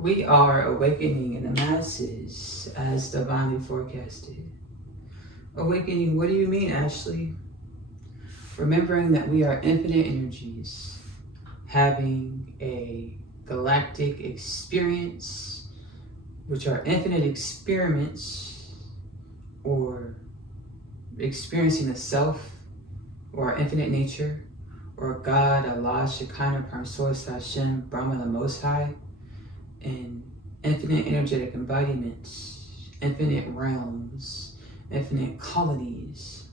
We are awakening in the masses as divinely forecasted. Awakening, what do you mean, Ashley? Remembering that we are infinite energies, having a galactic experience, which are infinite experiments, or experiencing the self, or infinite nature, or God, Allah, Shekinah, Prime Source, Hashem, Brahma, the Most High, and infinite energetic embodiments, infinite realms, infinite colonies.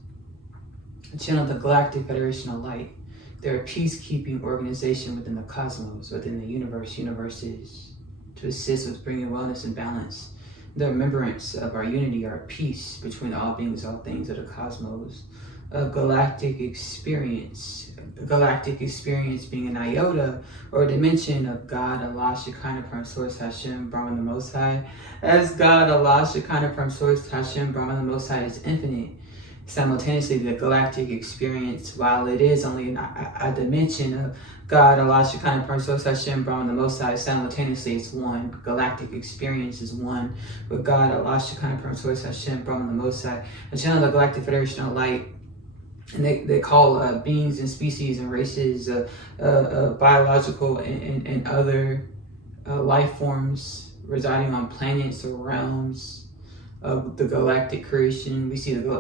I channel the Galactic Federation of Light. They're a peacekeeping organization within the cosmos, within the universes, to assist with bringing wellness and balance, the remembrance of our unity, our peace between all beings, all things of the cosmos. A galactic experience being an iota or a dimension of God, Allah, Shekinah, Prime Source, Hashem, Brahman, the Most High. As God, Allah, Shekinah, Prime Source, Hashem, Brahman, the Most High is infinite. Simultaneously, the galactic experience, while it is only a dimension of God, Allah, Shekinah, Prime Source, Hashem, Brahman, the Most High, simultaneously it's one. Galactic experience is one with God, Allah, Shekinah, Prime Source, Hashem, Brahman, the Most High. The channel of the Galactic Federation of Light. And they call beings and species and races, biological and other life forms residing on planets or realms of the galactic creation. We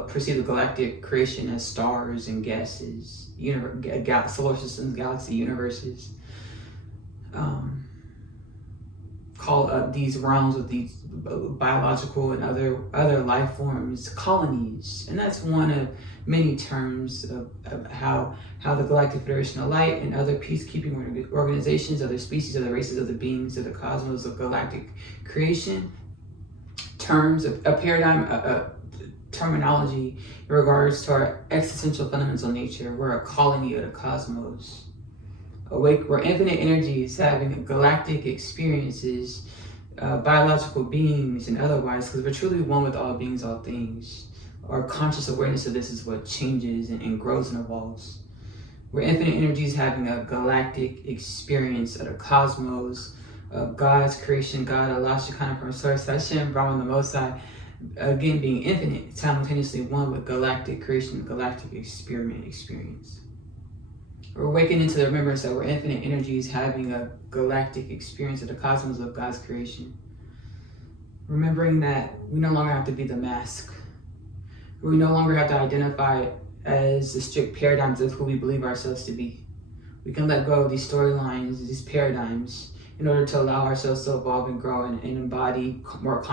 perceive the galactic creation as stars and gases, solar systems, galaxy, universes. Call these realms of these biological and other life forms colonies, and that's one of many terms of how the Galactic Federation of Light and other peacekeeping organizations, other species, other races, other beings of the cosmos of galactic creation, terms of a paradigm, terminology in regards to our existential fundamental nature. We're a colony of the cosmos. We're infinite energies having galactic experiences, biological beings and otherwise, because we're truly one with all beings, all things. Our conscious awareness of this is what changes and grows and evolves. We're infinite energies having a galactic experience of the cosmos, of God's creation, God, Allah, Shekinah, Prime Source, Hashem, Brahman, the Most High, again being infinite, simultaneously one with galactic creation, galactic experience. We're awakening to the remembrance that we're infinite energies having a galactic experience of the cosmos of God's creation. Remembering that we no longer have to be the mask. We no longer have to identify as the strict paradigms of who we believe ourselves to be. We can let go of these storylines, these paradigms, in order to allow ourselves to evolve and grow and embody more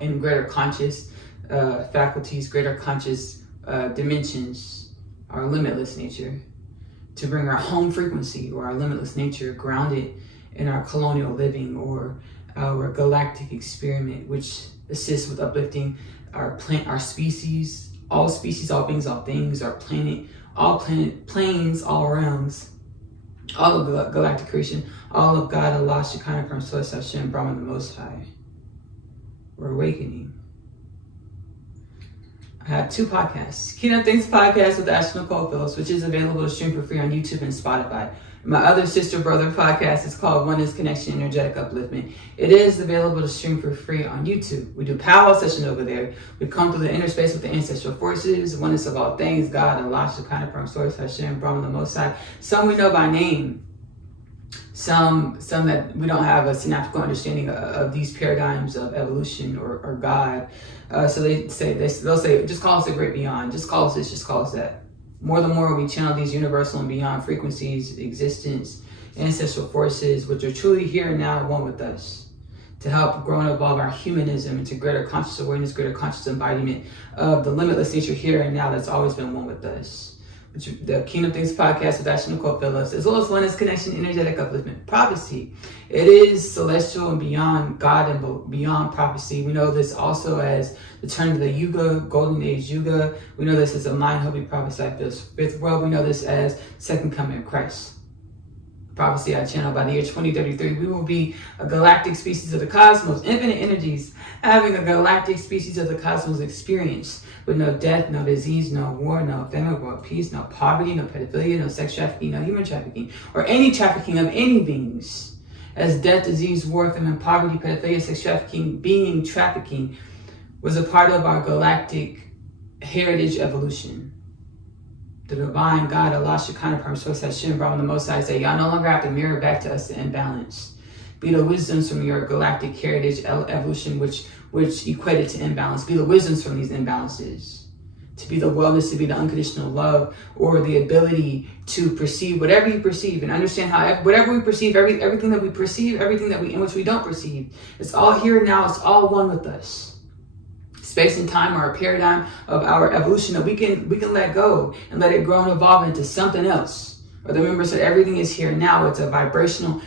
in greater conscious faculties, greater conscious dimensions, our limitless nature, to bring our home frequency or our limitless nature grounded in our colonial living or our galactic experiment, which assists with uplifting our species, all beings, all things, our planet, planes, all realms, all of galactic creation, all of God, Allah, Shekinah, Prime Source, Hashem, Brahman, the Most High. We're awakening. I have 2 podcasts. Kingdom Things Podcast with Nicole Phillips, which is available to stream for free on YouTube and Spotify. My other sister-brother podcast is called Oneness Connection Energetic Upliftment. It is available to stream for free on YouTube. We do powwow session over there. We come through the inner space with the ancestral forces, oneness of all things, God, Allah, Shekinah, Prime Source, Hashem, Brahman, the Most High. Some we know by name. Some that we don't have a synaptical understanding of these paradigms of evolution or God. So they'll say, just call us the great beyond. Just call us this, just call us that. More the more we channel these universal and beyond frequencies, existence, ancestral forces, which are truly here and now, one with us, to help grow and evolve our humanism into greater conscious awareness, greater conscious embodiment of the limitless nature here and now that's always been one with us. The Kingdom Things Podcast with Nicole Phillips, as well as Oneness Connection Energetic Upliftment Prophecy. It is celestial and beyond God and beyond prophecy. We know this also as the turn of the Yuga, Golden Age Yuga. We know this as a mind hope prophesied for this 5th world. We know this as Second Coming of Christ. Prophecy I channel by the year 2033. We will be a galactic species of the cosmos, infinite energies, having a galactic species of the cosmos experience with no death, no disease, no war, no famine, world peace, no poverty, no pedophilia, no sex trafficking, no human trafficking, or any trafficking of any beings. as death, disease, war, famine, poverty, pedophilia, sex trafficking, being trafficking was a part of our galactic heritage evolution. The divine God, Allah, Shekinah, Perm, Source, Hashem, Brahman, the Most High, say, y'all no longer have to mirror back to us the imbalance. Be the wisdoms from your galactic heritage evolution, which equated to imbalance. Be the wisdoms from these imbalances. To be the wellness, to be the unconditional love, or the ability to perceive whatever you perceive and understand how whatever we perceive, everything that we perceive, everything that we in which we don't perceive, it's all here and now. It's all one with us. Space and time are a paradigm of our evolution that we can let go and let it grow and evolve into something else. Or the members said everything is here now. It's a vibration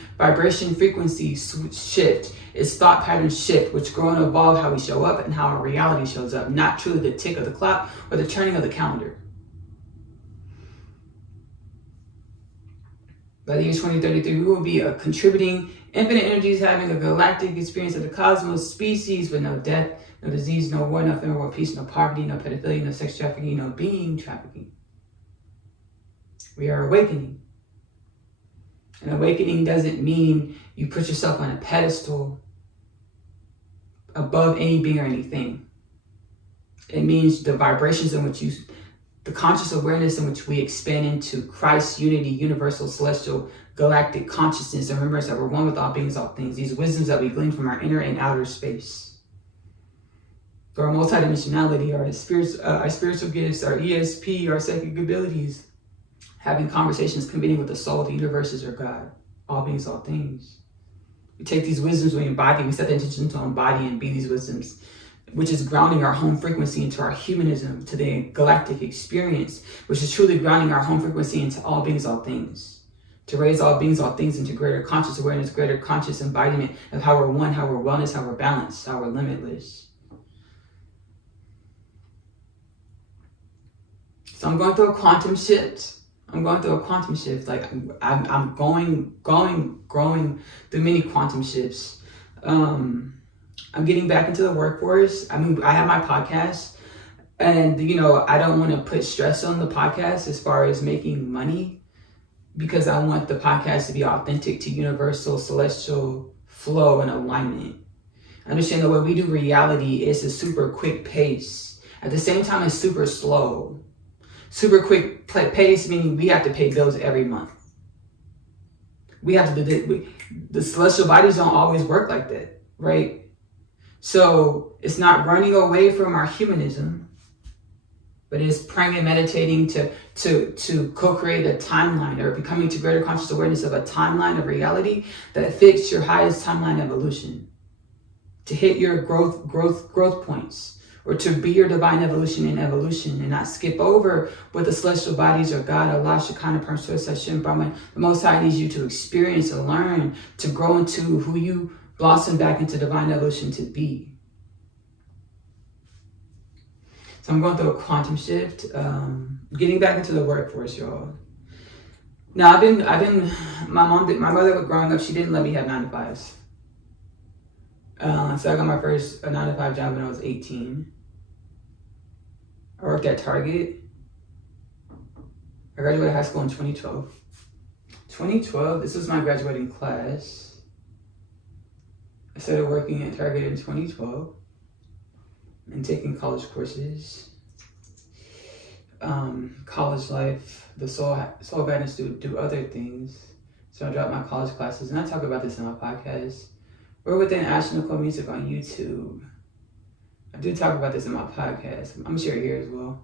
frequency shift. It's thought pattern shift, which grow and evolve how we show up and how our reality shows up, not truly the tick of the clock or the turning of the calendar. By the year 2033, we will be a contributing infinite energies, having a galactic experience of the cosmos, species with no death, no disease, no war, no famine, no peace, no poverty, no pedophilia, no sex trafficking, no being trafficking. We are awakening. And awakening doesn't mean you put yourself on a pedestal above any being or anything. It means the vibrations in which the conscious awareness in which we expand into Christ's unity, universal, celestial, galactic consciousness, and remembrance that we're one with all beings, all things. These wisdoms that we glean from our inner and outer space. Through our multidimensionality, our spiritual gifts, our ESP, our psychic abilities, having conversations, convening with the soul, the universes, or God, all beings, all things. We take these wisdoms, we embody, we set the intention to embody and be these wisdoms, which is grounding our home frequency into our humanism, to the galactic experience, which is truly grounding our home frequency into all beings, all things. To raise all beings, all things into greater conscious awareness, greater conscious embodiment of how we're one, how we're wellness, how we're balanced, how we're limitless. So I'm going through a quantum shift. Like I'm growing through many quantum shifts. I'm getting back into the workforce. I mean, I have my podcast, and I don't want to put stress on the podcast as far as making money, because I want the podcast to be authentic to universal celestial flow and alignment. Understand that what we do reality is a super quick pace. At the same time, it's super slow. Super quick pace, meaning we have to pay bills every month. We have to do the celestial bodies don't always work like that, right? So it's not running away from our humanism, but it's praying and meditating to co-create a timeline, or becoming to greater conscious awareness of a timeline of reality that fits your highest timeline evolution, to hit your growth points, or to be your divine evolution in evolution, and not skip over what the celestial bodies or God, Allah, Shekinah, Perm, Source, Hashem, Brahman, the Most High needs you to experience and learn, to grow into who you blossom back into divine evolution to be. So I'm going through a quantum shift, getting back into the workforce, y'all. Now my mother growing up, she didn't let me have 9 to 5s. So I got my first 9 to 5 job when I was 18. I worked at Target. I graduated high school in 2012. 2012, this was my graduating class. I started working at Target in 2012 and taking college courses. College life, the soul guidance to do other things. So I dropped my college classes, and I talk about this in my podcast. We're within Nicole music on YouTube. I do talk about this in my podcast. I'm gonna share it here as well.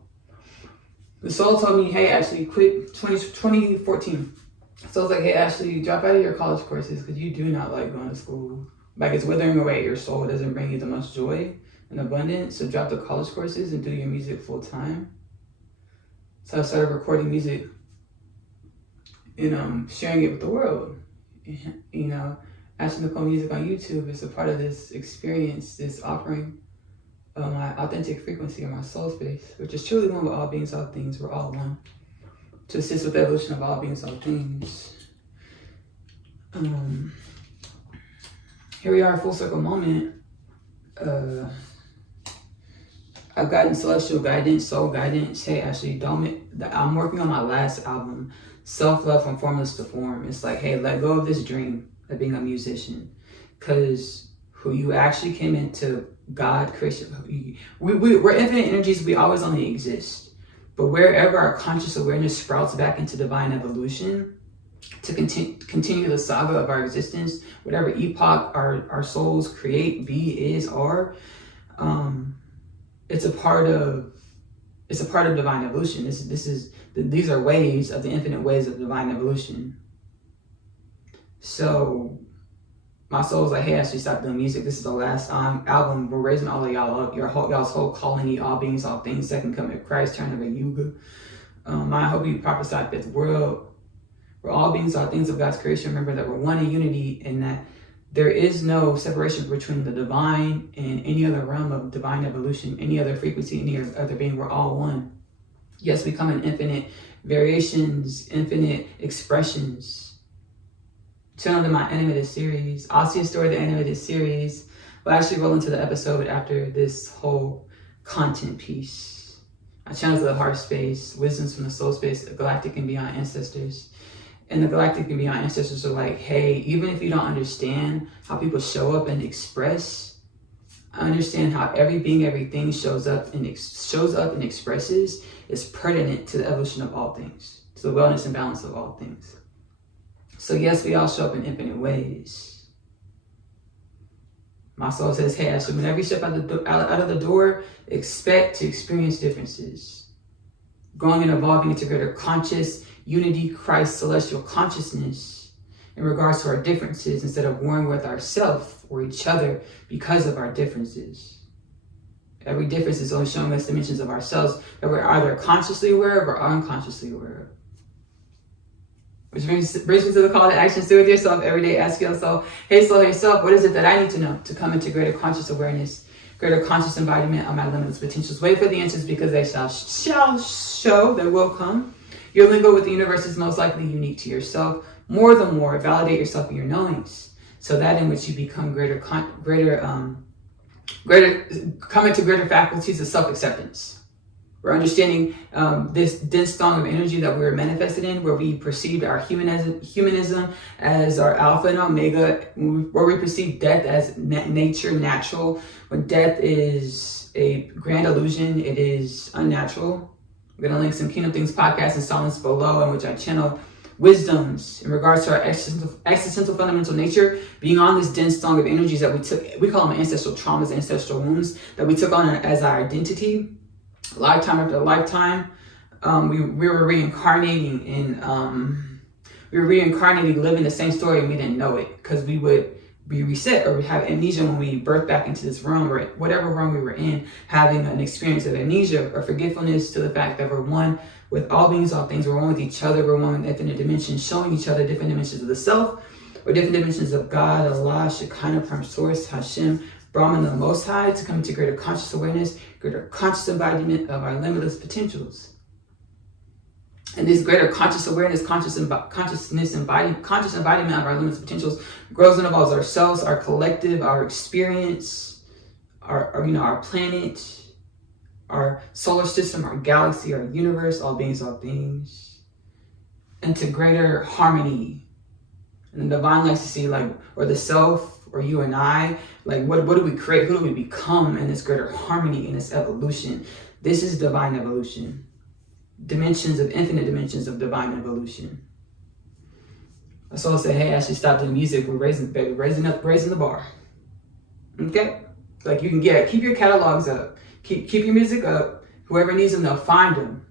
The soul told me, hey, Ashley, quit 2014. So I was like, hey, Ashley, drop out of your college courses because you do not like going to school. Like, it's withering away your soul. It doesn't bring you the much joy and abundance. So drop the college courses and do your music full time. So I started recording music and sharing it with the world. Ashley Nicole Music on YouTube is a part of this experience, this offering of my authentic frequency or my soul space, which is truly one with all beings, all things. We're all one. To assist with the evolution of all beings, all things. Here we are, full circle moment. I've gotten celestial guidance, soul guidance. Hey, Ashley, I'm working on my last album, Self-Love from Formless to Form. It's like, hey, let go of this dream. of being a musician, because who you actually came into God creation. We're infinite energies. We always only exist. But wherever our conscious awareness sprouts back into divine evolution to continue the saga of our existence, whatever epoch our souls create, be, is, are, it's a part of divine evolution. These are waves of the infinite ways of divine evolution. So my soul's like, hey, I should stop doing music. This is the last album. We're raising all of y'all up. Y'all's whole colony, all beings, all things, second coming of Christ, turn of a yuga. I hope you prophesy fifth world. We're all beings, all things of God's creation. Remember that we're one in unity, and that there is no separation between the divine and any other realm of divine evolution, any other frequency, any other being. We're all one. Yes, we come in infinite variations, infinite expressions. Channel to my animated series, Asiyah Story, the animated series. We'll actually roll into the episode after this whole content piece. I channel to the heart space, wisdoms from the soul space, galactic and beyond ancestors. And the galactic and beyond ancestors are like, hey, even if you don't understand how people show up and express, understand how every being, everything shows up and expresses is pertinent to the evolution of all things, to the wellness and balance of all things. So yes, we all show up in infinite ways. My soul says, hey, Ashley, whenever you step out of the door, expect to experience differences. Growing and evolving into greater conscious unity, Christ, celestial consciousness in regards to our differences, instead of warring with ourselves or each other because of our differences. Every difference is only showing us dimensions of ourselves that we're either consciously aware of or unconsciously aware of. Which brings me to the call to action. Do with yourself every day. Ask yourself, hey soul, hey self, what is it that I need to know to come into greater conscious awareness, greater conscious embodiment of my limitless potentials? Wait for the answers, because they shall show, they will come. Your lingo with the universe is most likely unique to yourself. More than more, validate yourself in your knowings, so that in which you become come into greater faculties of self-acceptance. We're understanding this dense thong of energy that we're manifested in, where we perceived our humanism as our alpha and omega, where we perceive death as nature, natural. When death is a grand illusion, it is unnatural. We're going to link some Kingdom Things podcast and silence below, in which I channel wisdoms in regards to our existential fundamental nature, being on this dense thong of energies that we call them ancestral traumas, ancestral wounds, that we took on as our identity. Lifetime after lifetime, we were reincarnating living the same story, and we didn't know it, because we would be reset or have amnesia when we birth back into this realm, or whatever realm we were in, having an experience of amnesia or forgetfulness to the fact that we're one with all beings, all things. We're one with each other. We're one with infinite dimensions, showing each other different dimensions of the self, or different dimensions of God, Allah, Shekinah, Prime Source, Hashem, Brahman, the Most High, to come into greater conscious awareness, greater conscious embodiment of our limitless potentials. And this greater conscious awareness, conscious embodiment of our limitless potentials grows and evolves ourselves, our collective, our experience, our planet, our solar system, our galaxy, our universe, all beings, all things, into greater harmony. And the divine likes to see, or the self, or you and I, what do we create? Who do we become in this greater harmony, in this evolution? This is divine evolution. Infinite dimensions of divine evolution. My soul said, hey, I should stop doing music. We're raising the bar. Okay? You can keep your catalogs up. Keep your music up. Whoever needs them, they'll find them.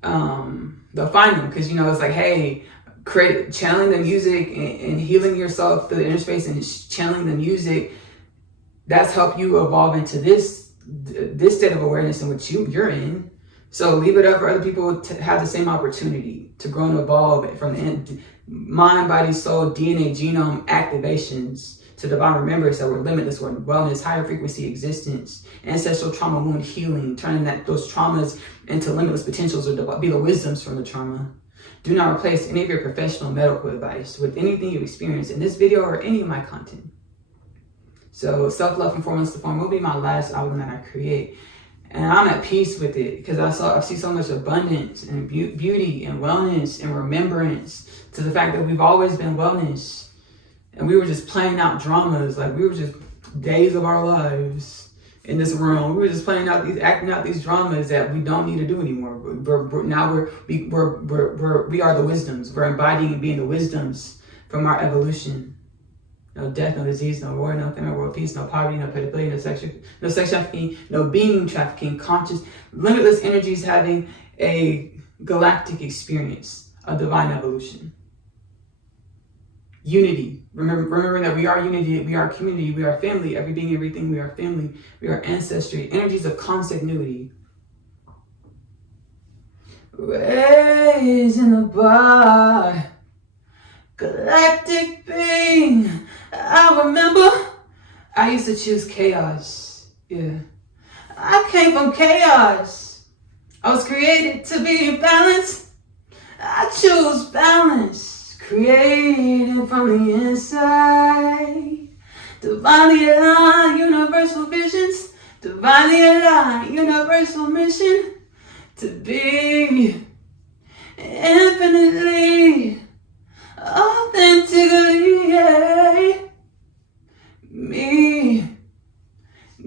Because, it's like, hey, channeling the music and healing yourself through the inner space and channeling the music, that's helped you evolve into this state of awareness in which you're in. So leave it up for other people to have the same opportunity to grow and evolve from the mind, body, soul, DNA, genome activations to divine remembrance that we're limitless, we're wellness, higher frequency existence, ancestral trauma wound healing, turning those traumas into limitless potentials, or be the wisdoms from the trauma. Do not replace any of your professional medical advice with anything you experience in this video or any of my content. So self-love and formless to form will be my last album that I create. And I'm at peace with it because I see so much abundance and beauty and wellness and remembrance to the fact that we've always been wellness. And we were just playing out dramas. Like we were just days of our lives in this realm. We were just acting out these dramas that we don't need to do anymore. We are the wisdoms. We're embodying and being the wisdoms from our evolution. No death, no disease, no war, no famine, world peace, no poverty, no pedophilia, no sex trafficking, no being trafficking, conscious, limitless energies having a galactic experience of divine evolution. Unity. Remembering that we are unity, we are community, we are family, every being, everything, we are family, we are ancestry, energies of consanguinity. Raised in the bar, galactic being. I remember I used to choose chaos. Yeah. I came from chaos. I was created to be in balance. I choose balance. Created from the inside. Divinely aligned, universal visions. Divinely aligned, universal mission. To be infinitely, authentically, yeah. Me,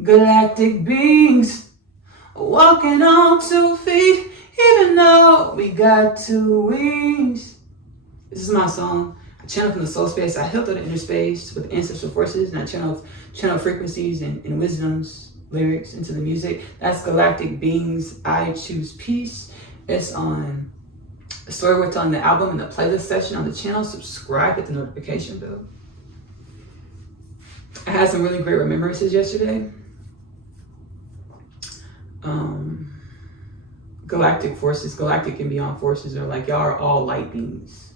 galactic beings, walking on 2 feet, even though we got 2 wings. This is my song. I channel from the soul space. I heal through the inner space with ancestral forces, and I channel frequencies and wisdoms, lyrics into the music. That's Galactic Beings, I Choose Peace. It's on the story we're telling the album in the playlist section on the channel. Subscribe, hit the notification bell. I had some really great remembrances yesterday. Galactic forces, galactic and beyond forces are like, y'all are all light beings.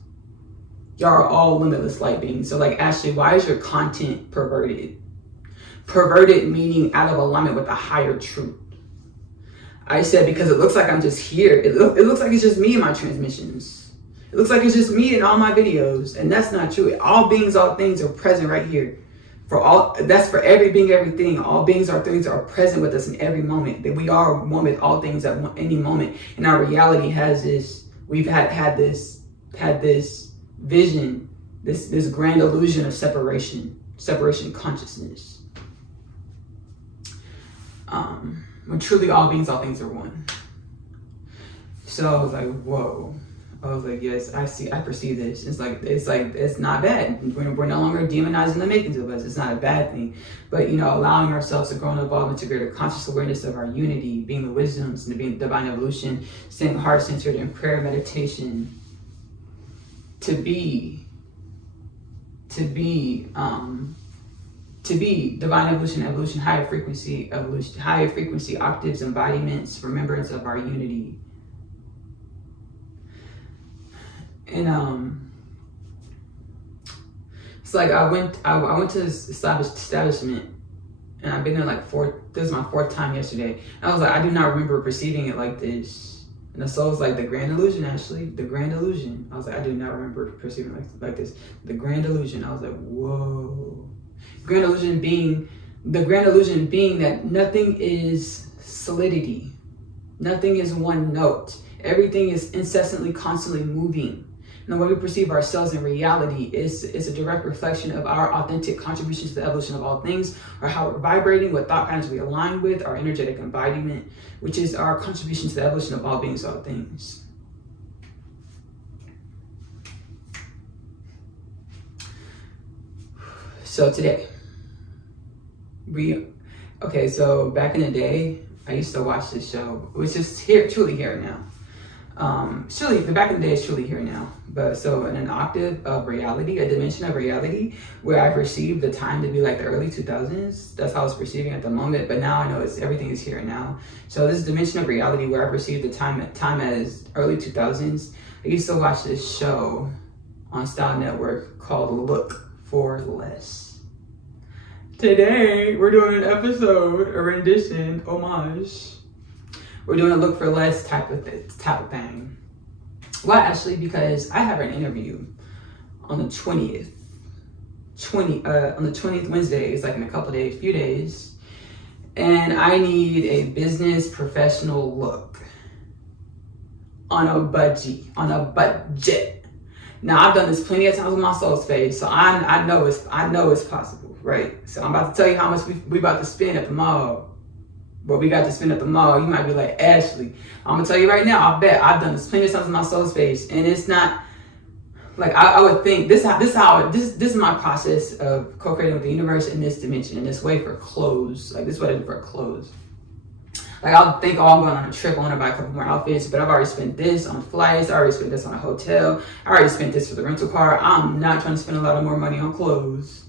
Y'all are all limitless light beings. So like, Ashley, why is your content perverted? Perverted meaning out of alignment with a higher truth. I said, because it looks like I'm just here. It looks like it's just me in my transmissions. It looks like it's just me in all my videos. And that's not true. All beings, all things are present right here. That's for every being, everything. All beings, all things are present with us in every moment. That we are one with all things at any moment. And our reality has this, we've had this vision, this grand illusion of separation consciousness. When truly all beings, all things are one. So I was like, whoa. I was like, yes, I perceive this. It's not bad. We're no longer demonizing the makings of us. It's not a bad thing. But, allowing ourselves to grow and evolve into greater conscious awareness of our unity, being the wisdoms and being divine evolution, staying heart-centered in prayer, meditation, to be divine evolution, higher frequency octaves, embodiments, remembrance of our unity. And it's like I went to this establishment, and I've been there this is my 4th time yesterday. And I was like, I do not remember perceiving it like this. And the soul was like, the grand illusion, Ashley, the grand illusion. I was like, I do not remember perceiving it like this. The grand illusion. I was like, whoa. The grand illusion being that nothing is solidity. Nothing is one note. Everything is incessantly, constantly moving. And the way we perceive ourselves in reality is a direct reflection of our authentic contributions to the evolution of all things, or how we're vibrating, what thought patterns we align with, our energetic embodiment, which is our contribution to the evolution of all beings, all things. So today, so back in the day, I used to watch this show, which is truly here now. The back in the day is truly here now. But so in an octave of reality, a dimension of reality, where I perceived the time to be like the early 2000s. That's how I was perceiving at the moment. But now I know everything is here and now. So this dimension of reality where I perceived the time as early 2000s. I used to watch this show on Style Network called Look for Less. Today, we're doing an episode, a rendition, homage. We're doing a Look for Less type of thing. Why, Ashley? Because I have an interview on the 20th. On the 20th Wednesday, it's like in a few days. and I need a business professional look on a budget. Now I've done this plenty of times with my soul space, so I know it's possible, right? So I'm about to tell you how much we about to spend at the mall. What we got to spend at the mall. You might be like, Ashley, I'm gonna tell you right now, I bet I've done this plenty of times with my soul space, and it's not like I would think this is my process of co-creating with the universe in this dimension, in this way for clothes. Like this is what I do for clothes. Like I'll think, oh, I'm going on a trip, I want to buy a couple more outfits, but I've already spent this on flights, I already spent this on a hotel, I already spent this for the rental car. I'm not trying to spend a lot of more money on clothes.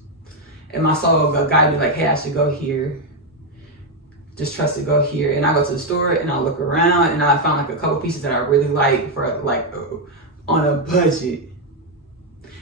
And my soul guide me like, hey, I should go here. Just trust to go here. And I go to the store and I look around and I found like a couple pieces that I really like for like on a budget.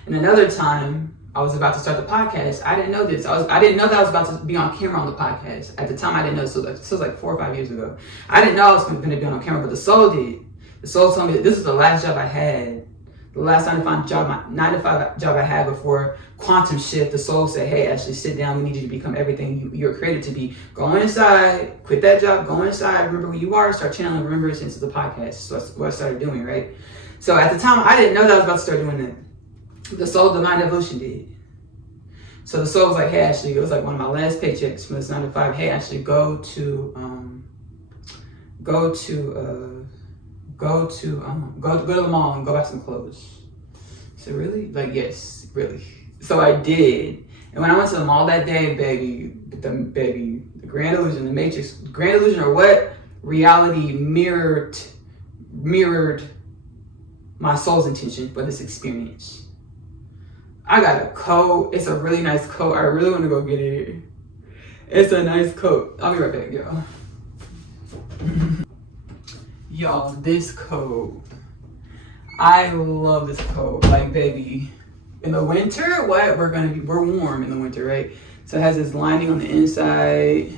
And another time I was about to start the podcast. I didn't know this. I didn't know that I was about to be on camera on the podcast. At the time I didn't know. So this was like 4 or 5 years ago. I didn't know I was going to be on camera, but the soul did. The soul told me that this was the last job I had. The last 9 to 5 job I had before quantum shift. The soul said, hey, Ashley, sit down. We need you to become everything you're created to be. Go inside, quit that job, go inside, remember who you are, start channeling remembrance into the podcast. So that's what I started doing, right? So at the time, I didn't know that I was about to start doing that. The soul divine evolution did. So the soul was like, hey, Ashley, it was like one of my last paychecks from this 9 to 5. Hey, Ashley, go to the mall and go buy some clothes. So really? Like, yes, really. So I did. And when I went to the mall that day, the grand illusion, the matrix, grand illusion or what? Reality mirrored my soul's intention for this experience. I got a coat. It's a really nice coat. I really want to go get it. It's a nice coat. I'll be right back, y'all. Y'all, this coat. I love this coat. Like, baby, in the winter, what? We're warm in the winter, right? So it has this lining on the inside,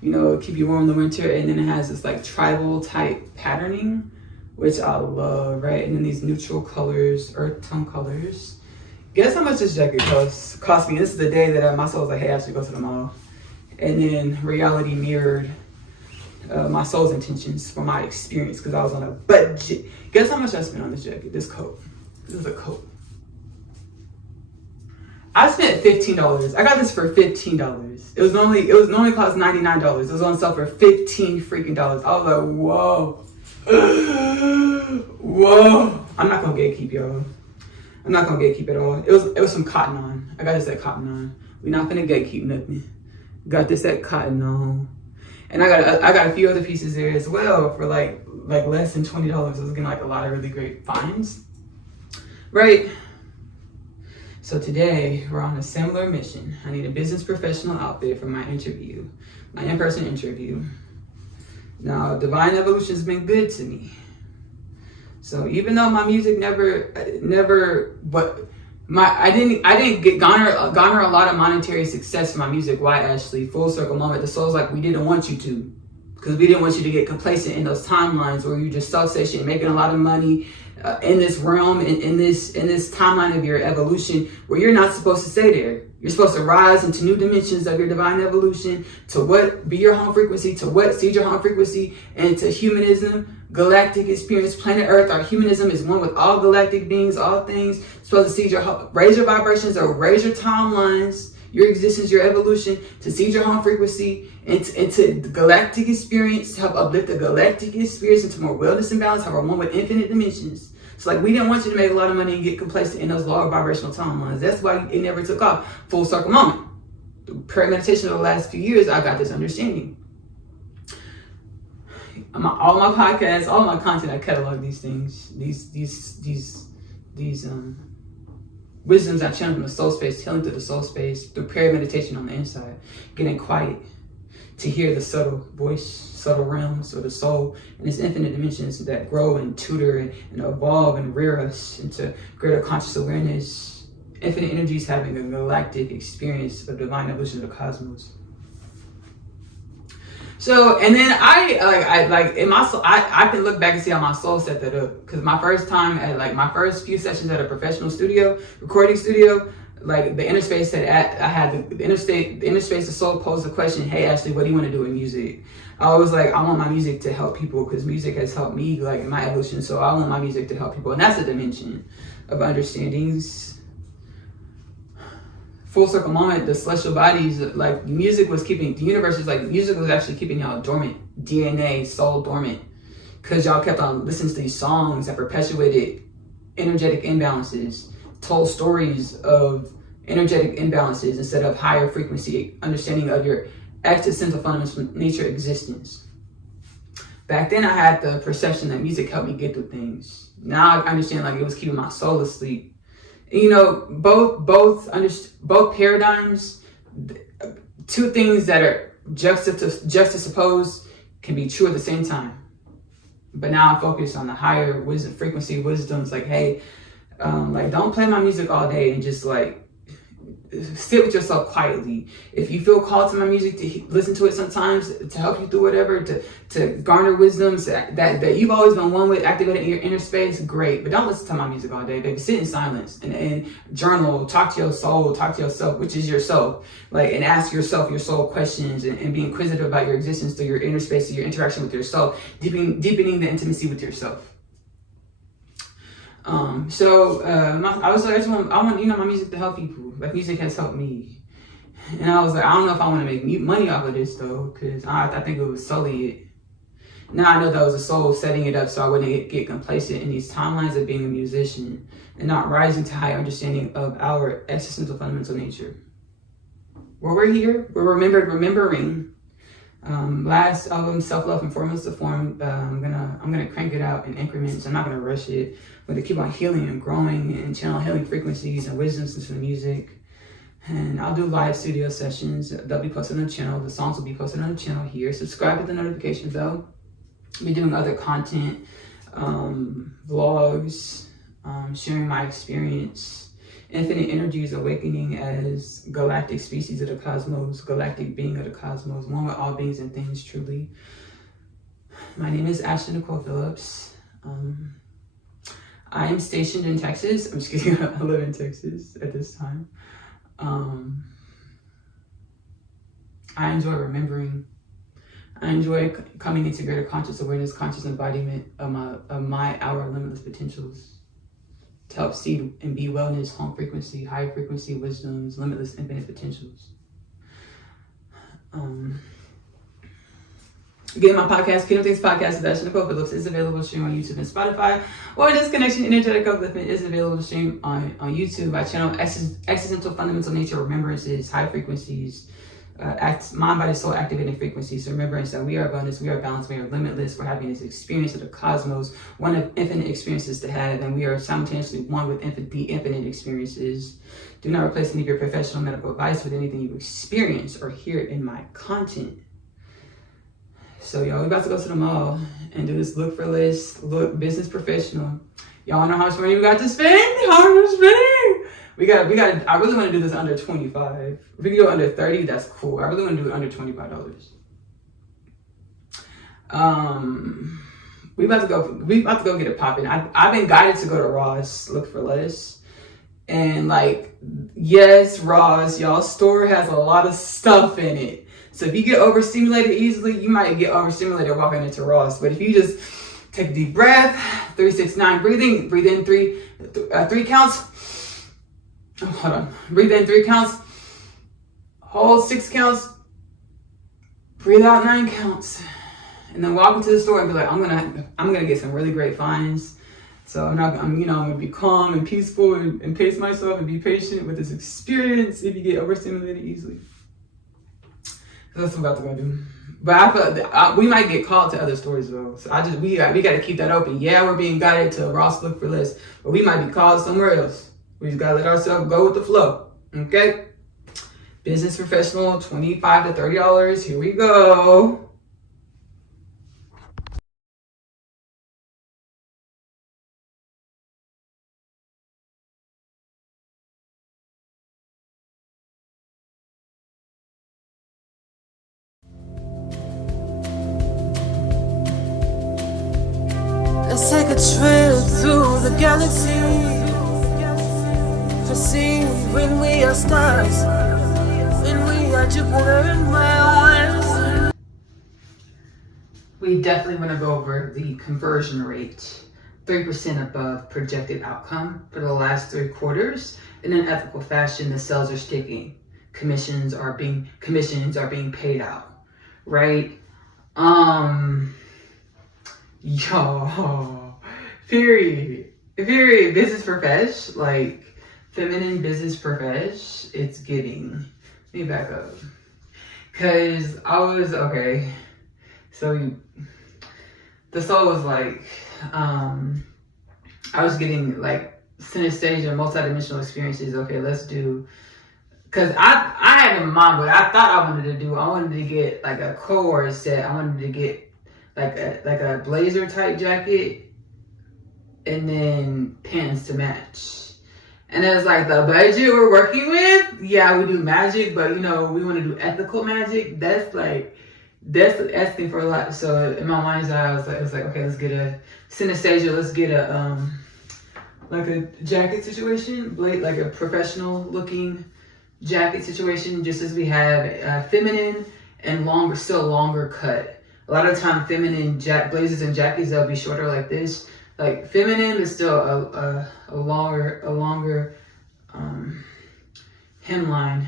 you know, keep you warm in the winter. And then it has this like tribal type patterning, which I love, right? And then these neutral colors, earth tone colors. Guess how much this jacket cost me? This is the day that my soul was like, hey, I should go to the mall. And then reality mirrored my soul's intentions for my experience because I was on a budget. Guess how much I spent on this jacket, this coat? This is a coat. I spent $15. I got this for $15. It was normally cost $99. It was on sale for $15 freaking dollars. I was like, whoa. Whoa. I'm not gonna gatekeep, y'all. I'm not gonna gatekeep at all. It was some cotton on. I got this at cotton on. We're not gonna gatekeep nothing. Got this at cotton on. And I got a few other pieces there as well for like less than $20. I was getting like a lot of really great finds. Right? So today we're on a similar mission. I need a business professional outfit for my interview, my in-person interview. Now, divine evolution's been good to me. So even though my music I didn't garner a lot of monetary success from my music. Why, Ashley? Full circle moment. The soul's like, we didn't want you to, because we didn't want you to get complacent in those timelines where you just self-satiated, making a lot of money in this realm, in this timeline of your evolution, where you're not supposed to stay there. You're supposed to rise into new dimensions of your divine evolution, to what be your home frequency, to what seed your home frequency, and to humanism, galactic experience, planet Earth. Our humanism is one with all galactic beings, all things. You're supposed to raise your vibrations or raise your timelines, your existence, your evolution, to seed your home frequency into the galactic experience, to help uplift the galactic experience into more wellness and balance, have our one with infinite dimensions. So like, we didn't want you to make a lot of money and get complacent in those lower vibrational timelines. That's why it never took off. Full circle moment. Through prayer meditation over the last few years, I got this understanding. All my podcasts, all my content, I catalog these things. These wisdoms I channel from the soul space, healing through the soul space, through prayer meditation on the inside, getting quiet to hear the subtle voice, subtle realms of the soul and its infinite dimensions that grow and tutor and evolve and rear us into greater conscious awareness. Infinite energies having a galactic experience of divine evolution of the cosmos. So, and then I can look back and see how my soul set that up. Because my first time at my first few sessions at a professional studio, recording studio, like the inner space said, I had the inner space, the soul posed the question, hey Ashley, what do you want to do in music? I was like, I want my music to help people, because music has helped me like in my evolution. So I want my music to help people. And that's a dimension of understandings. Full circle moment, the celestial bodies, like music was keeping, the universe is like, music was actually keeping y'all dormant, DNA, soul dormant. Because y'all kept on listening to these songs that perpetuated energetic imbalances, told stories of energetic imbalances instead of higher frequency understanding of your existential fundamental nature existence. Back then I had the perception that music helped me get through things. Now I understand like it was keeping my soul asleep. And, you know, both paradigms, two things that are juxtaposed can be true at the same time. But now I focus on the higher wisdom, frequency wisdoms, like, hey, like don't play my music all day and just like sit with yourself quietly. If you feel called to my music to listen to it sometimes to help you through whatever, to garner wisdoms that you've always been one with, activating your inner space, great. But don't listen to my music all day, baby. Sit in silence and journal, talk to your soul, talk to yourself, which is yourself, like, and ask yourself your soul questions and be inquisitive about your existence through your inner space, through your interaction with yourself, deepening the intimacy with yourself. I was like, I want, you know, my music to help people. Like, music has helped me. And I was like, I don't know if I want to make money off of this though, because I think it was solely it. Now I know that was a soul setting it up so I wouldn't get complacent in these timelines of being a musician and not rising to high understanding of our existential fundamental nature. Well, we're here, we're remembering. Last album, Self-Love and Formless to Form. I'm gonna crank it out in increments. I'm not gonna rush it. I'm gonna keep on healing and growing and channel healing frequencies and wisdoms into the music. And I'll do live studio sessions. They'll be posted on the channel. The songs will be posted on the channel here. Subscribe to the notification bell. I'll be doing other content, vlogs, sharing my experience. Infinite energies awakening as galactic species of the cosmos, galactic being of the cosmos, one with all beings and things truly. My name is Ashley Nicole Phillips. I am stationed in Texas. I'm just kidding, I live in Texas at this time. I enjoy remembering. I enjoy coming into greater conscious awareness, conscious embodiment of our limitless potentials. To help see and be wellness, home frequency, high frequency wisdoms, limitless infinite potentials. Again, my podcast, Kingdom Things Podcast with Ashley Nicole Phillips, is available to stream on YouTube and Spotify. Or Disconnection Energetic Upliftment is available to stream on YouTube. I channel existential fundamental nature remembrances, high frequencies, mind, body, soul activating frequencies, remembrance that we are abundance, we are balanced, we are limitless, we're having this experience of the cosmos, one of infinite experiences to have, and we are simultaneously one with the infinite experiences. Do not replace any of your professional medical advice with anything you experience or hear in my content. So y'all, we're about to go to the mall and do this look for list, look business professional. Y'all know how much money we got to spend? How much spending? We got, I really want to do this under 25. If we can go under 30, that's cool. I really want to do it under $25. We about to go get it popping. I've been guided to go to Ross, look for less. And like, yes, Ross, y'all store has a lot of stuff in it. So if you get overstimulated easily, you might get overstimulated walking into Ross. But if you just take a deep breath, 3, 6, 9, breathe in three counts. Oh, hold on. Breathe in 3 counts. Hold 6 counts. Breathe out 9 counts. And then walk into the store and be like, I'm gonna get some really great finds. So I'm gonna be calm and peaceful and pace myself and be patient with this experience if you get overstimulated easily. So that's what I'm about to go do. But I feel that we might get called to other stores though. So we got to keep that open. Yeah, we're being guided to Ross look for less, but we might be called somewhere else. We just gotta let ourselves go with the flow, okay? Business professional, $25 to $30. Here we go. Let's take a trip through the galaxy to see When we are stars, when we are Jupiter and Mars. We definitely want to go over the conversion rate, 3% above projected outcome for the last 3 quarters. In an ethical fashion, the sales are sticking. Commissions are being paid out, right? Yo, period. Business profesh, like feminine business profesh, it's giving. Let me back up. Cause I was, okay, so the soul was like, I was getting like synesthesia, multidimensional experiences. Okay, let's do, cause I had in mind what I thought I wanted to do. I wanted to get like a cord set. I wanted to get like a blazer type jacket and then pants to match. And it was like the budget we're working with. Yeah, we do magic, but you know, we want to do ethical magic. That's asking for a lot. So in my mind's eye, it was like, okay, let's get a synesthesia. Let's get a like a jacket situation, like a professional looking jacket situation. Just as we have feminine and longer cut. A lot of time, feminine blazers and jackets, they'll be shorter like this. Like feminine is still a longer hemline.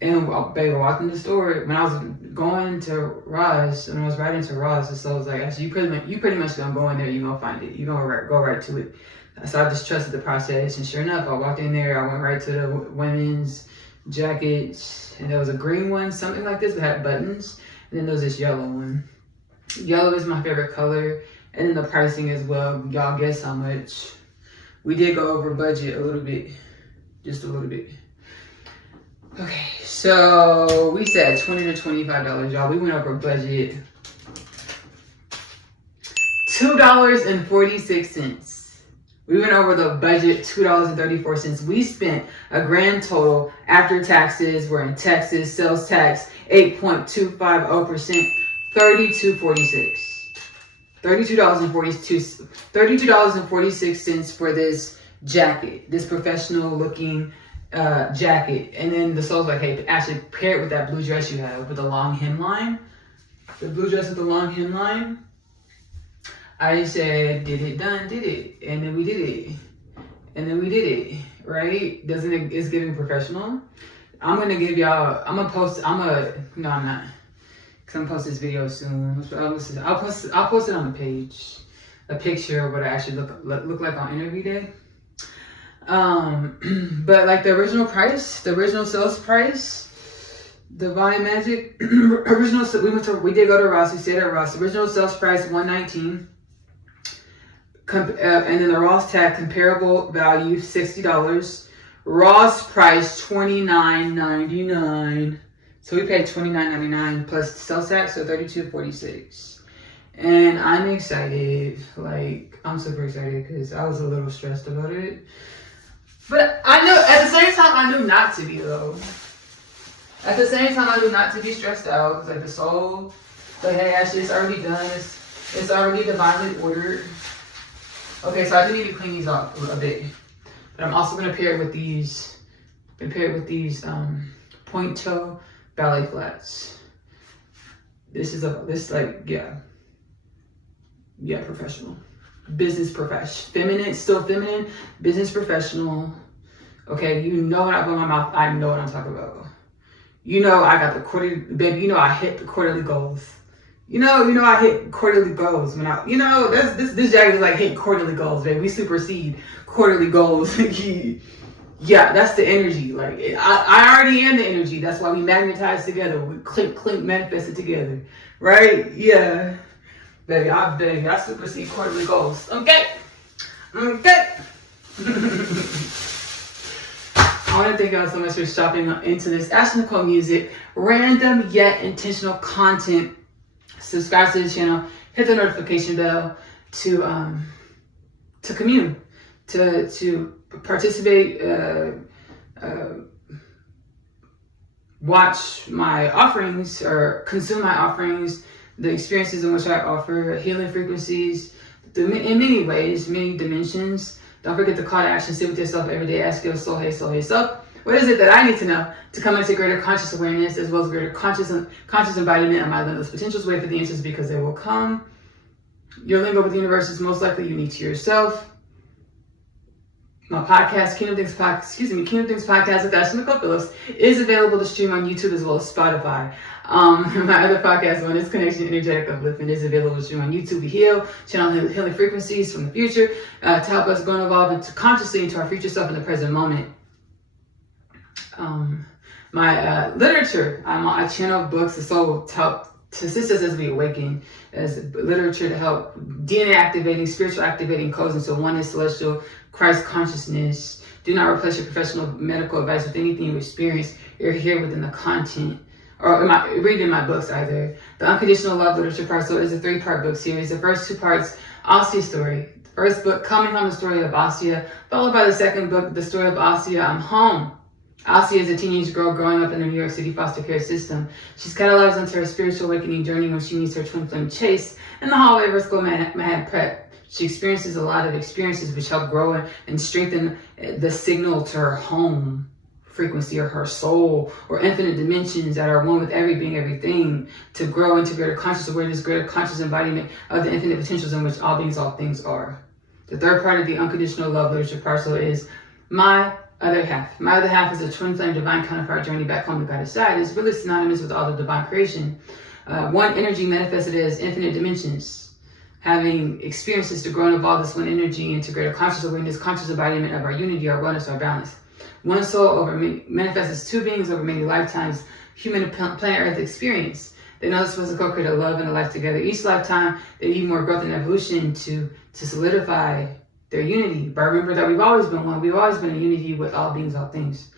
And baby, walking the store when I was going to Ross, when I was riding to Ross, so I was like, actually, you pretty much gonna go in there, you gonna find it, you gonna go right to it. So I just trusted the process, and sure enough, I walked in there. I went right to the women's jackets, and there was a green one, something like this, that had buttons, and then there was this yellow one. Yellow is my favorite color, and then the pricing as well. Y'all guess how much? We did go over budget a little bit, just a little bit. Okay, so we said $20 to $25, y'all. We went over budget. $2.46. We went over the budget, $2.34. We spent a grand total after taxes. We're in Texas, sales tax 8.250%, $32.46. $32.46 for this jacket, this professional looking jacket. And then the soul's like, hey, actually pair it with that blue dress you have with the long hemline. The blue dress with the long hemline. I said, did it, done, did it. And then we did it. And then we did it, right? It's giving professional. I'm gonna give y'all, no, I'm not. Cause I'm gonna post this video soon. I'll post it on the page. A picture of what I actually look like on interview day. But like the original price, the original sales price, Divine Magic, we did go to Ross, we stayed at Ross. Original sales price, $119. And then the Ross tag, comparable value, $60. Ross price, $29.99. So we paid $29.99 plus sales tax, so $32.46. And I'm excited, like, I'm super excited because I was a little stressed about it. But I know, at the same time, I knew not to be, though. At the same time, I knew not to be stressed out. Because, like, the soul, like, hey, actually, it's already done. It's already divinely ordered. Okay, so I do need to clean these up a bit. But I'm also going to pair it with these, point toe ballet flats. Yeah, professional. Business professional. Feminine, still feminine. Business professional. Okay, you know when I open my mouth, I know what I'm talking about. You know I got the quarterly, baby, you know I hit the quarterly goals. You know I hit quarterly goals when this jacket is like hit quarterly goals, baby. We supersede quarterly goals. Yeah, that's the energy. Like I already am the energy. That's why we magnetize together. We clink, manifest it together. Right? Yeah. Baby, I supersede quarterly goals. Okay. I want to thank y'all so much for shopping into this Asiyah Nicole music. Random yet intentional content. Subscribe to the channel. Hit the notification bell to commune, to participate, watch my offerings or consume my offerings, the experiences in which I offer, healing frequencies, in many ways, many dimensions. Don't forget the call to action. Sit with yourself every day. Ask your soul, hey soul, hey self. What is it that I need to know to come into greater conscious awareness as well as greater conscious embodiment of my limitless potentials? Wait for the answers because they will come. Your lingo with the universe is most likely unique to yourself. My podcast, Kingdom Things Podcast with Nicole Phillips is available to stream on YouTube as well as Spotify. My other podcast, One is Connection, Energetic Upliftment, is available to stream on YouTube. We heal, channel healing frequencies from the future to help us grow and evolve into consciously into our future self in the present moment. My literature, I channel books to help to assist us as we awaken, as literature to help DNA activating, spiritual activating codes into oneness, celestial, Christ consciousness. Do not replace your professional medical advice with anything you experience or hear within the content, or read in my books either. The Unconditional Love Literature Parcel is a 3-part book series. The first 2 parts, Asiyah's story. The first book, Coming Home, the story of Asiyah, followed by the second book, The Story of Asiyah, I'm Home. Asiyah is a teenage girl growing up in the New York City foster care system. She's catalyzed into her spiritual awakening journey when she meets her twin flame Chase in the hallway of her school Manhattan Prep. She experiences a lot of experiences which help grow and strengthen the signal to her home frequency or her soul or infinite dimensions that are one with every being, everything, to grow into greater conscious awareness, greater conscious embodiment of the infinite potentials in which all beings, all things are. The third part of the Unconditional Love Literature Parcel is my other half. My other half is a twin flame divine counterpart journey back home to God's side. It's really synonymous with all the divine creation. One energy manifested as infinite dimensions. Having experiences to grow and evolve this one energy into greater conscious awareness, conscious embodiment of our unity, our oneness, our balance. One soul manifests as 2 beings over many lifetimes, human and planet Earth experience. They know they're supposed to co-create a love and a life together. Each lifetime, they need more growth and evolution to solidify their unity. But remember that we've always been one. We've always been in unity with all beings, all things.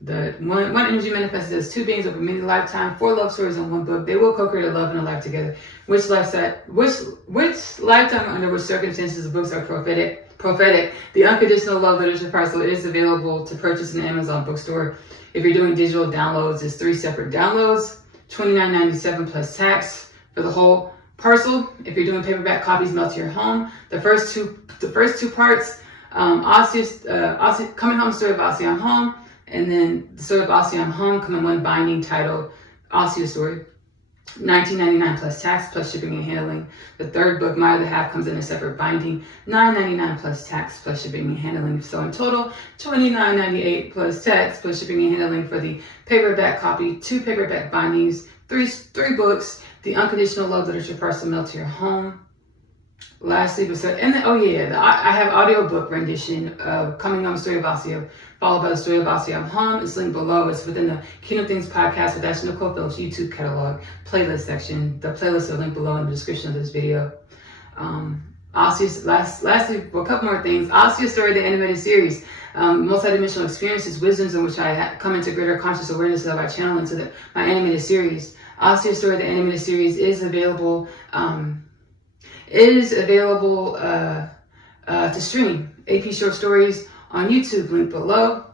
The one energy manifested as 2 beings over many lifetimes, 4 love stories in 1 book. They will co-create a love and a life together. Which lifetime, under which circumstances the books are prophetic. The Unconditional Love Literature Parcel is available to purchase in the Amazon bookstore. If you're doing digital downloads, it's 3 separate downloads, $29.97 plus tax for the whole parcel. If you're doing paperback copies mailed to your home, the first two parts, Asiyah, Coming Home, Story of Asiyah, I'm Home, and then the Story of Asiyah, I'm Home come in 1 binding titled Asiyah's Story. $19.99 plus tax plus shipping and handling. The third book, My Other Half, comes in a separate binding, $9.99 plus tax plus shipping and handling. So in total, $29.98 plus tax plus shipping and handling for the paperback copy, 2 paperback bindings, 3 books, the Unconditional Love Literature Parcel mailed to your home. Lastly, I have audiobook rendition of Coming Home, Story of Asiyah, followed by the Story of Asiyah, I'm Home. It's linked below. It's within the Kingdom Things Podcast with Nicole Phillips YouTube catalog playlist section. The playlists are linked below in the description of this video. Lastly, a couple more things. Asiyah's Story, the animated series. Multidimensional experiences, wisdoms in which I come into greater conscious awareness of, I channel into my animated series. Asiyah's Story, the animated series is available. To stream. AP Short Stories on YouTube, link below.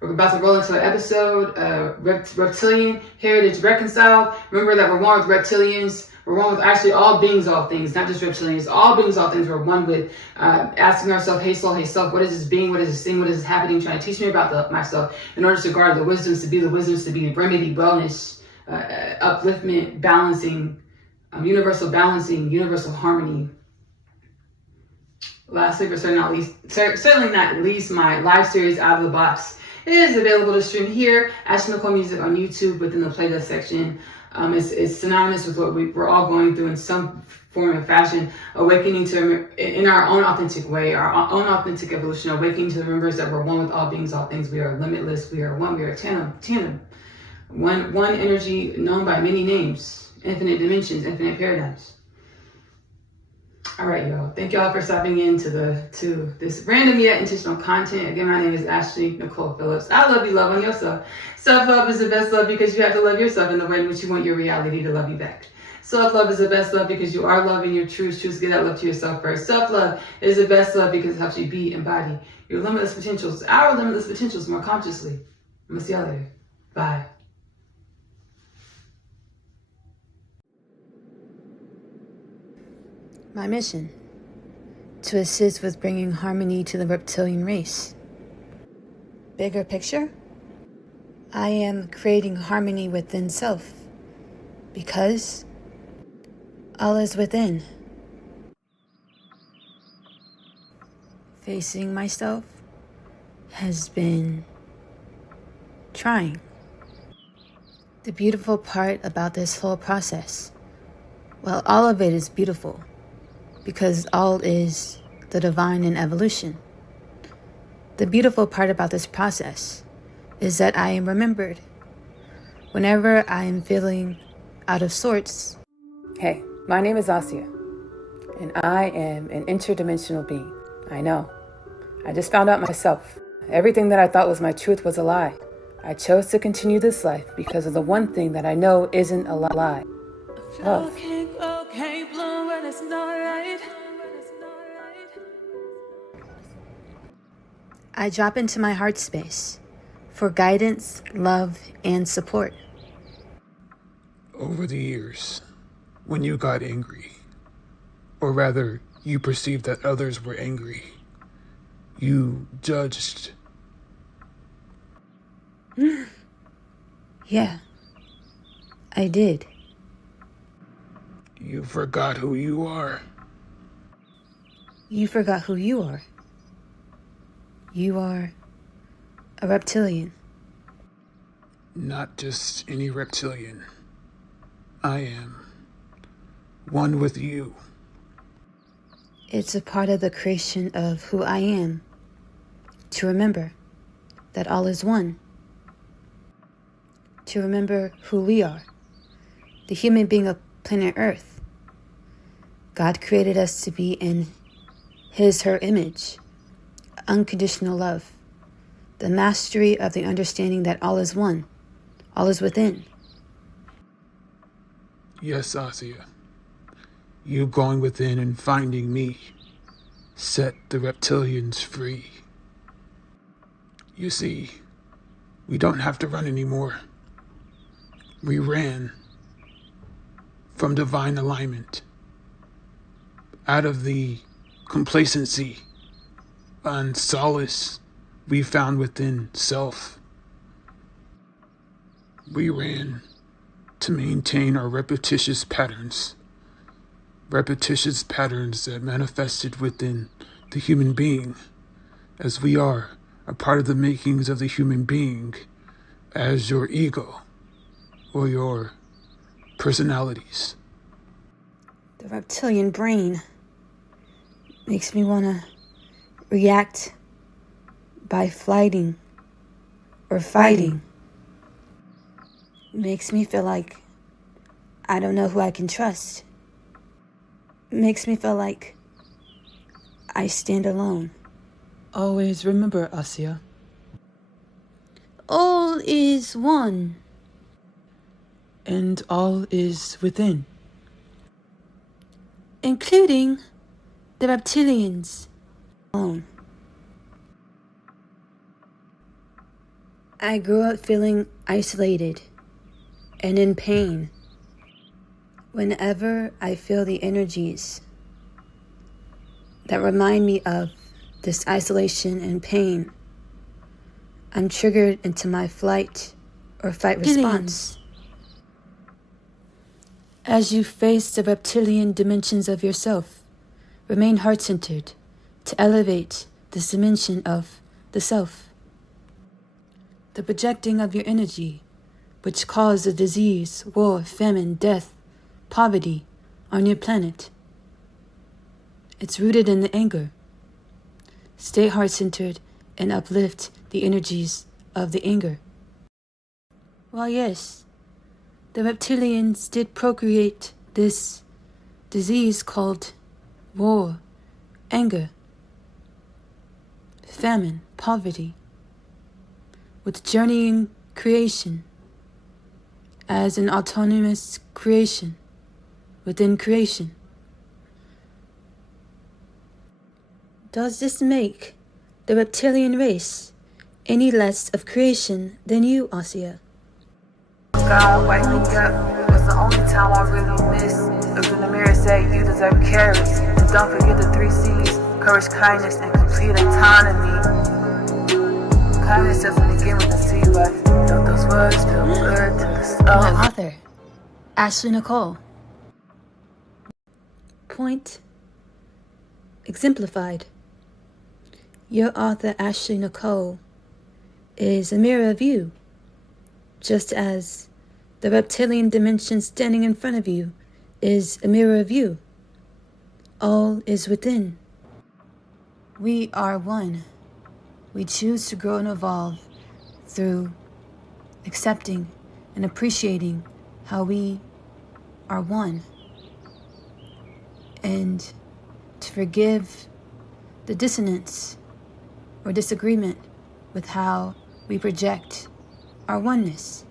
We're about to roll into an episode, Reptilian Heritage Reconciled. Remember that we're one with reptilians. We're one with actually all beings, all things, not just reptilians. All beings, all things. We're one with asking ourselves, hey soul, hey self, what is this being? What is this thing? What is this happening? Trying to teach me about myself in order to guard the wisdoms, to be remedy, wellness, upliftment, balancing, universal balancing, universal harmony. Lastly, but certainly not least, my live series Out of the Box is available to stream here. Nicole Music on YouTube within the playlist section. It's synonymous with what we're all going through in some form and fashion, awakening to in our own authentic way, our own authentic evolution, awakening to the remembrance that we're one with all beings, all things. We are limitless. We are one. We are tandem. One energy known by many names, infinite dimensions, infinite paradigms. All right, y'all. Thank y'all for stopping in to this random yet intentional content. Again, my name is Nicole Phillips. I love you. Love on yourself. Self-love is the best love because you have to love yourself in the way in which you want your reality to love you back. Self-love is the best love because you are loving your truth. Choose to give that love to yourself first. Self-love is the best love because it helps you be, embody your limitless potentials, our limitless potentials more consciously. I'm going to see y'all later. Bye. My mission: to assist with bringing harmony to the reptilian race. Bigger picture? I am creating harmony within self, because all is within. Facing myself has been trying. The beautiful part about this whole process, well, all of it is beautiful, because all is the divine in evolution. The beautiful part about this process is that I am remembered. Whenever I am feeling out of sorts. Hey, my name is Asiyah, and I am an interdimensional being. I know. I just found out myself. Everything that I thought was my truth was a lie. I chose to continue this life because of the one thing that I know isn't a lie. Love. I drop into my heart space for guidance, love, and support. Over the years, when you got angry, or rather, you perceived that others were angry, you judged. Yeah, I did. You forgot who you are. You forgot who you are. You are a reptilian. Not just any reptilian. I am one with you. It's a part of the creation of who I am, to remember that all is one. To remember who we are, the human being of planet Earth. God created us to be in her image, unconditional love, the mastery of the understanding that all is one, all is within. Yes, Asiyah. You going within and finding me set the reptilians free. You see, we don't have to run anymore. We ran from divine alignment, out of the complacency and solace we found within self. We ran to maintain our repetitious patterns that manifested within the human being, as we are a part of the makings of the human being, as your ego or your personalities. The reptilian brain makes me want to react by flighting or fighting. Makes me feel like I don't know who I can trust. Makes me feel like I stand alone. Always remember, Asiyah. All is one. And all is within. Including the reptilians. Alone. I grew up feeling isolated and in pain. Whenever I feel the energies that remind me of this isolation and pain, I'm triggered into my flight or fight response. As you face the reptilian dimensions of yourself, remain heart-centered to elevate this dimension of the self. The projecting of your energy, which caused the disease, war, famine, death, poverty on your planet. It's rooted in the anger. Stay heart-centered and uplift the energies of the anger. Well, yes, the reptilians did procreate this disease called war, anger, famine, poverty, with journeying creation as an autonomous creation within creation. Does this make the reptilian race any less of creation than you, Asiyah? God, wake me up. It was the only time I really missed. Look in the mirror, say you deserve carrots. And don't forget the 3 C's. courage, kindness, and complete autonomy. Kindness doesn't begin with a C, but don't those words feel good to the soul? My author, Ashley Nicole. Point exemplified. Your author, Ashley Nicole, is a mirror of you, just as the reptilian dimension standing in front of you is a mirror of you. All is within. We are one. We choose to grow and evolve through accepting and appreciating how we are one, and to forgive the dissonance or disagreement with how we project our oneness.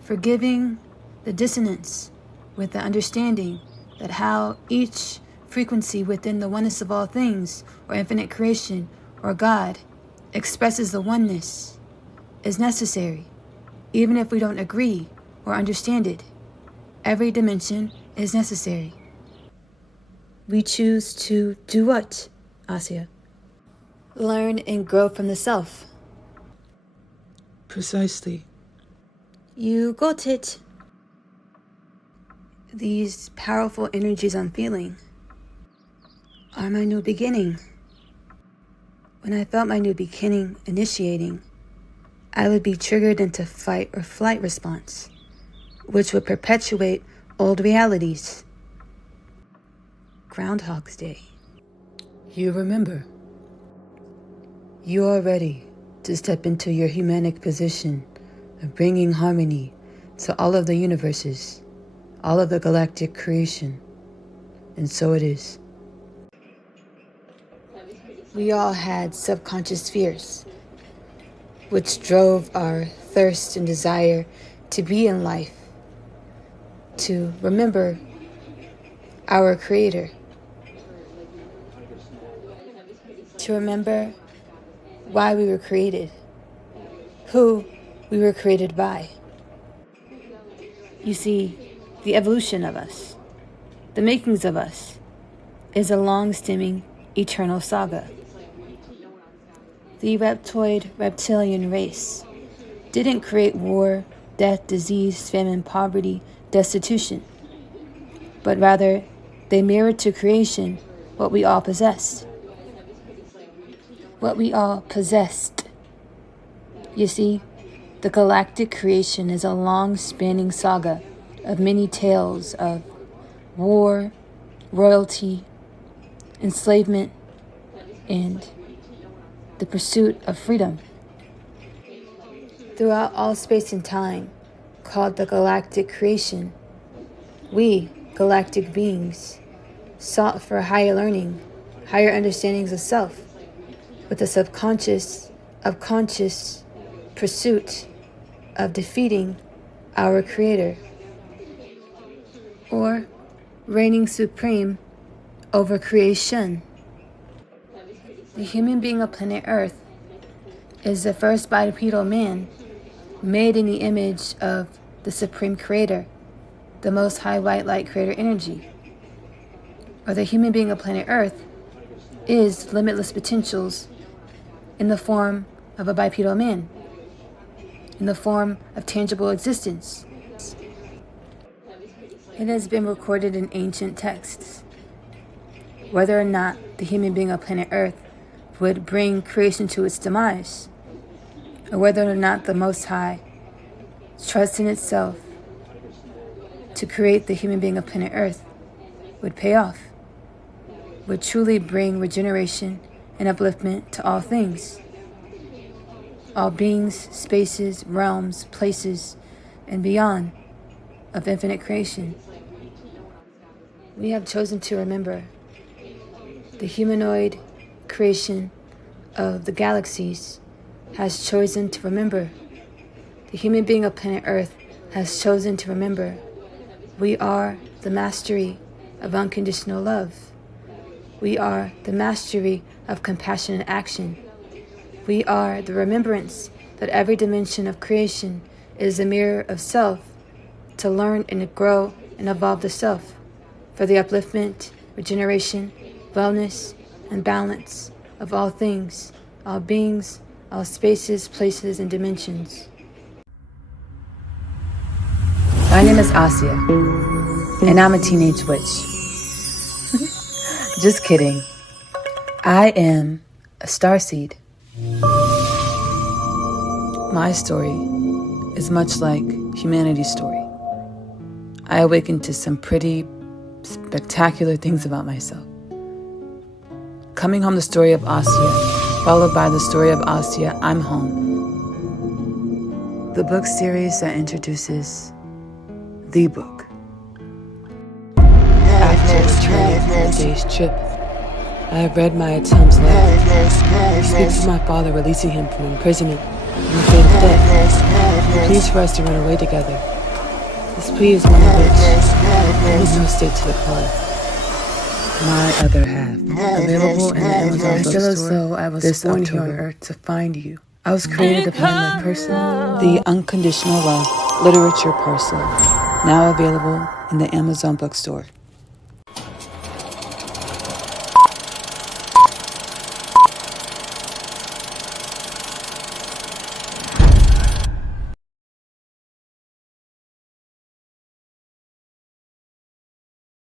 Forgiving the dissonance with the understanding that how each frequency within the oneness of all things, or infinite creation, or God, expresses the oneness is necessary, even if we don't agree or understand it. Every dimension is necessary. We choose to do what, Asiyah? Learn and grow from the self. Precisely. You got it. These powerful energies I'm feeling are my new beginning. When I felt my new beginning initiating, I would be triggered into fight or flight response, which would perpetuate old realities. Groundhog's Day. You remember. You are ready to step into your humanic position of bringing harmony to all of the universes, all of the galactic creation. And so it is. We all had subconscious fears, which drove our thirst and desire to be in life, to remember our Creator, to remember why we were created, who we were created by. You see, the evolution of us, the makings of us, is a long-stemming, eternal saga. The reptilian race didn't create war, death, disease, famine, poverty, destitution, but rather they mirrored to creation what we all possessed. What we all possessed. You see, the galactic creation is a long-spanning saga of many tales of war, royalty, enslavement, and the pursuit of freedom. Throughout all space and time, called the galactic creation, we, galactic beings, sought for higher learning, higher understandings of self, with the subconscious of conscious pursuit of defeating our Creator, or reigning supreme over creation. The human being of planet Earth is the first bipedal man made in the image of the Supreme Creator, the Most High White Light Creator Energy. Or the human being of planet Earth is limitless potentials in the form of a bipedal man, in the form of tangible existence. It has been recorded in ancient texts. Whether or not the human being of planet Earth would bring creation to its demise, or whether or not the Most High trusts in itself to create the human being of planet Earth would pay off, would truly bring regeneration and upliftment to all things, all beings, spaces, realms, places, and beyond of infinite creation. We have chosen to remember the humanoid creation of the galaxies has chosen to remember. The human being of planet Earth has chosen to remember. We are the mastery of unconditional love. We are the mastery of compassion and action. We are the remembrance that every dimension of creation is a mirror of self, to learn and grow and evolve the self for the upliftment, regeneration, wellness, and balance of all things, all beings, all spaces, places, and dimensions. My name is Asiyah, and I'm a teenage witch. Just kidding. I am a starseed. My story is much like humanity's story. I awakened to some pretty spectacular things about myself. Coming home, the story of Asiyah, followed by the story of Asiyah, I'm home. The book series that introduces the book. After returning from a day's trip, I have read my Atom's letter. He speaks of my father releasing him from imprisonment and the fate of death. He pleads for us to run away together. This plea is one of which I was no state to decline. My other half, available in the Amazon bookstore. I feel as though I was born here on Earth to find you. I was created to find my person. The Unconditional Love Literature Parcel, now available in the Amazon bookstore.